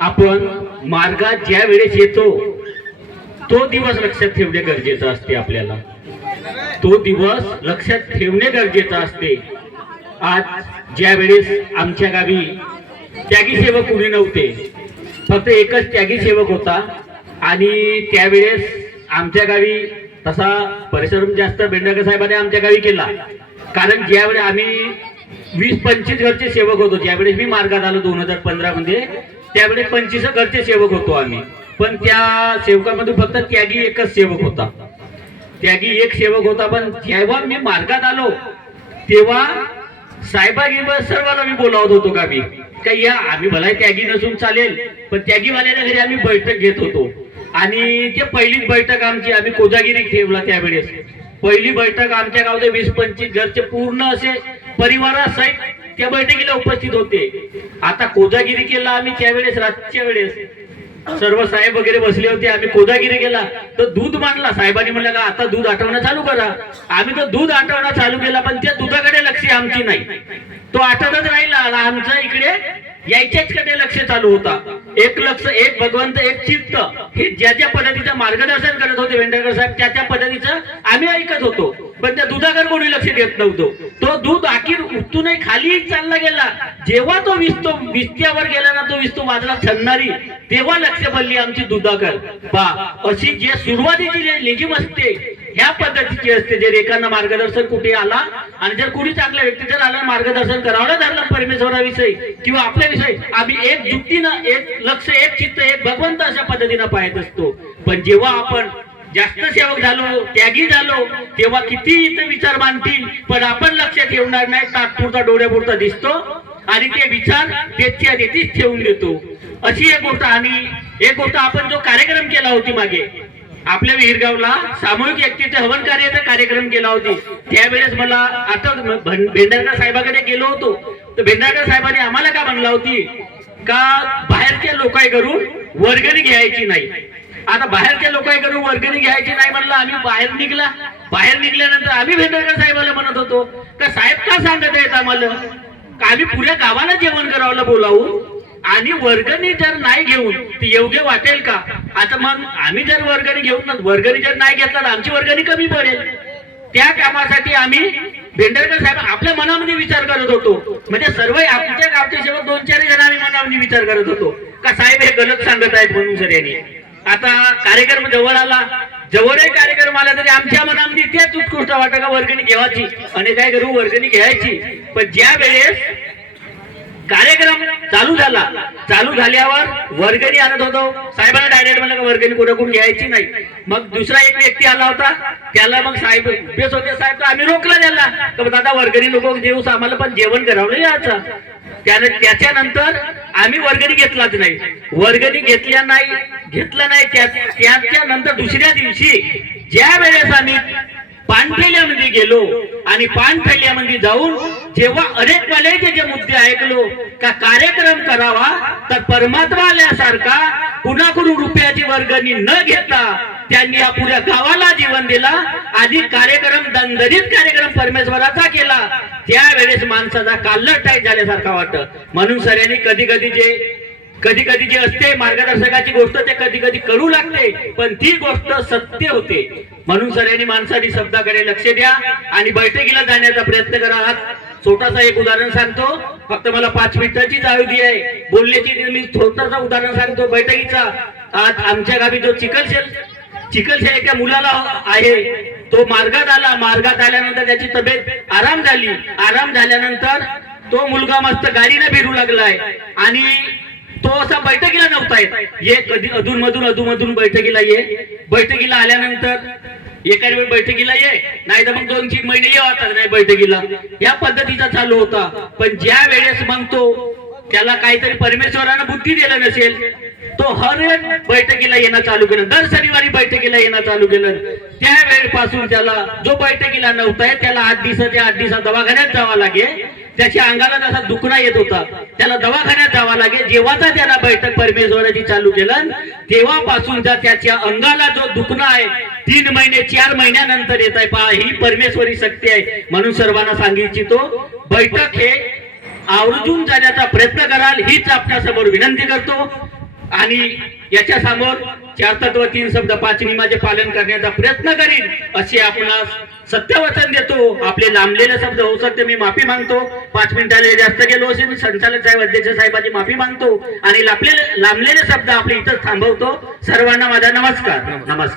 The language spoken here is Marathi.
आपण मार्गात ज्या वेळेस येतो तो दिवस लक्षात ठेवणे गरजेचं असते. आपल्याला तो दिवस लक्षात ठेवणे गरजेचं असते. आज ज्या वेळेस आमच्या गावी त्यागी सेवक कुणी नव्हते, फक्त एकच त्यागी सेवक होता आणि त्यावेळेस आमच्या गावी तसा परिश्रम जास्त बेंडकर साहेबांनी आमच्या गावी केला. कारण ज्यावेळेस आम्ही 20-25 घरचे सेवक होतो, ज्यावेळेस मी मार्गात आलो 2015 मध्ये, त्यावेळेस 25 घरचे सेवक होतो आम्ही. पण त्या सेवकामध्ये फक्त त्यागी एकच सेवक होता, त्यागी एक सेवक होता. पण जेव्हा मी मार्गात आलो तेव्हा साहेबांनी सर्वांना मी बोलावत होतो गावी, काही या आम्ही भला त्यागी नसून चालेल, पण त्यागीवाल्याच्या घरी आम्ही बैठक घेत होतो. आणि ते पहिलीच बैठक आमची आम्ही कोजागिरी ठेवला. त्यावेळेस पहिली बैठक आमच्या गावात 20-25 घरचे पूर्ण असे परिवारासहित त्या बैठकीला उपस्थित होते. आता कोजागिरी केला आम्ही त्यावेळेस, रातच्या वेळेस सर्व साहेब वगैरे बसले होते. आम्ही कोजागिरी केला तर दूध मांडला. साहेबांनी म्हणलं का आता दूध आठवणं चालू करा. आम्ही तो दूध आठवणं चालू केला, पण त्या दुधाकडे लक्ष आमची नाही, तो आठवतच राहिला. आमच्या इकडे यायच्याच कडे लक्ष चालू होता. एक लक्ष, एक भगवंत, एक चित्त, हे ज्या ज्या पद्धतीचं मार्गदर्शन करत होते वेंडेकर साहेब त्या त्या पद्धतीचं आम्ही ऐकत होतो. पण त्या दुधाकडे कोणी लक्ष देत नव्हतो. तो दूध अखेर उतूनही खाली चालला गेला. जेव्हा तो विस्त्यावर गेला ना, तो विस्तो वाजला छन्नारी, तेव्हा लक्ष पडली आमची दुधाकर. पा अशी जे सुरुवातीची लेजिम असते ह्या पद्धतीची असते. जे रेखांना मार्गदर्शन कुठे आला आणि जर कुणी चांगल्या व्यक्ती जर आला मार्गदर्शन करावं धरलं परमेश्वराविषयी किंवा आपल्याविषयी, आम्ही एक युक्तीनं, एक लक्ष, एक चित्त, एक भगवंत अशा पद्धतीनं पाहत असतो. पण जेव्हा आपण जास्त सेवक झालो, त्यागी झालो, तेव्हा किती इथं विचार मानतील, पण आपण लक्ष ठेवणार नाही. तात्पुरता डोळ्यापुरता दिसतो आणि ते विचार त्याच्या तेथीच ठेवून देतो. अशी एक गोष्ट. आणि एक गोष्ट आपण जो कार्यक्रम केला होती मागे आपल्या विहिरगावला, सामूहिक एकतेचे हवन कार्याचा कार्यक्रम केला होती, त्यावेळेस मला आता भेंडारकर साहेबांकडे गेलो होतो. तर भेंडारकर साहेबांनी आम्हाला का म्हणला होती का बाहेरच्या लोकांकडून वर्गणी घ्यायची नाही. आता बाहेरच्या लोकांकडून वर्गणी घ्यायची नाही म्हणलं. आम्ही बाहेर निघल्यानंतर आम्ही भेंडारकर साहेबांना म्हणत होतो का साहेब का सांगत आहेत आम्हाला का आम्ही पुऱ्या गावाला जेवण करायला बोलावू आणि वर्गणी जर नाही घेऊन ते योग्य वाटेल का. आता मग आम्ही जर वर्गणी जर नाही घेतला तर आमची वर्गणी कमी पडेल. त्या कामासाठी आम्ही भेंडारकर साहेब आपल्या मनामध्ये विचार करत होतो. म्हणजे सर्व आमच्या गावचे सेवक 2-4 जण आम्ही मनामध्ये विचार करत होतो का साहेब हे गलत सांगत आहेत म्हणून. सर यांनी आता कार्यक्रम जवळ आला, जवळही कार्यक्रम आला तरी आमच्या मनामध्ये तेच उत्कृष्ट वाटत का वर्गणी घ्यायची आणि काय करू वर्गणी घ्यायची. पण ज्या वेळेस कार्यक्रम चालू झाल्यावर वर्गणी आणत होतो, साहेबांना डायरेक्ट म्हणलं का वर्गणी कुठं घ्यायची नाही. मग दुसरा एक व्यक्ती आला होता, त्याला मग साहेब बेस होते साहेब, तर आम्ही रोखला त्याला तर दादा वर्गणी नको देऊस, आम्हाला पण जेवण करावं याचा. त्याच्यानंतर आम्ही वर्गणी घेतलाच नाही. वर्गणी घेतला नाही. त्याच्या नंतर दुसऱ्या दिवशी ज्या वेळेस आम्ही पानफेल्यामध्ये गेलो आणि पानफेल्यामध्ये जाऊन जेव्हा अनेक कलेचे जे मुद्दे ऐकलो का कार्यक्रम करावा तर परमात्मा आल्यासारखा कुणाकडून रुपयाची वर्गणी न घेता त्यांनी या पुऱ्या गावाला जीवन दिला आणि कार्यक्रम दणदणीत कार्यक्रम परमेश्वराचा केला. त्यावेळेस माणसाचा काल्लर टाईट झाल्यासारखा वाटत. म्हणून सर यांनी कधी कधी जे असते मार्गदर्शकाची गोष्ट ते कधी कधी करू लागते, पण ती गोष्ट सत्य होते. म्हणून सर यांनी माणसाची शब्दाकडे लक्ष द्या आणि बैठकीला जाण्याचा प्रयत्न करा. छोटासा एक उदाहरण सांगतो, फक्त मला 5 मिनिटाची अवधी आहे बोलण्याची. मी छोटासा उदाहरण सांगतो बैठकीचा. आज आमच्या गावी जो चिकलशेल एका मुलाला आहे, तो मार्गात आल्यानंतर त्याची तब्येत आराम झाल्यानंतर तो मुलगा मस्त गाडीने फिरू लागलाय आणि तो असा बैठकीला नव्हता येत. कधी अधूनमधून बैठकीला आल्यानंतर एका वेळ बैठकीला नाही तर मग 2-3 महिने येतात नाही बैठकीला, या पद्धतीचा चालू होता. पण ज्या वेळेस मग तो त्याला काहीतरी परमेश्वरानं बुद्धी दिलं नसेल, तो हर एक बैठकीला येणं चालू केलं, दर शनिवारी बैठकीला येणं चालू केलं. त्या वेळेपासून त्याला जो बैठकीला नव्हता त्याला 8 दिवसात दवाखान्यात जावं लागेल. त्याच्या अंगाला जसा दुखणा येत होता त्याला दवाखान्यात जावं लागेल. जेव्हा त्याला बैठक परमेश्वराची चालू केलं तेव्हापासून त्याच्या अंगाला जो दुखणा आहे 3 महिने 4 महिन्यानंतर येत आहे. पहा ही परमेश्वरी शक्ती आहे. म्हणून सर्वांना सांगितली तो बैठक हे आवर्जून जाण्याचा प्रयत्न कराल हीच आपल्यासमोर विनंती करतो आणि याच्या समोर 4 तत्व 3 शब्द 5 नियमाचे पालन करण्याचा प्रयत्न करीन असे आपणास सत्यवचन देतो. आपले लांबलेले शब्द होऊ शकते मी माफी मागतो. 5 मिनिटाले जास्त गेलो असेल संचालक साहेब अध्यक्ष साहेबांची माफी मागतो आणि लांबलेले शब्द आपले इथंच थांबवतो. सर्वांना माझा नमस्कार.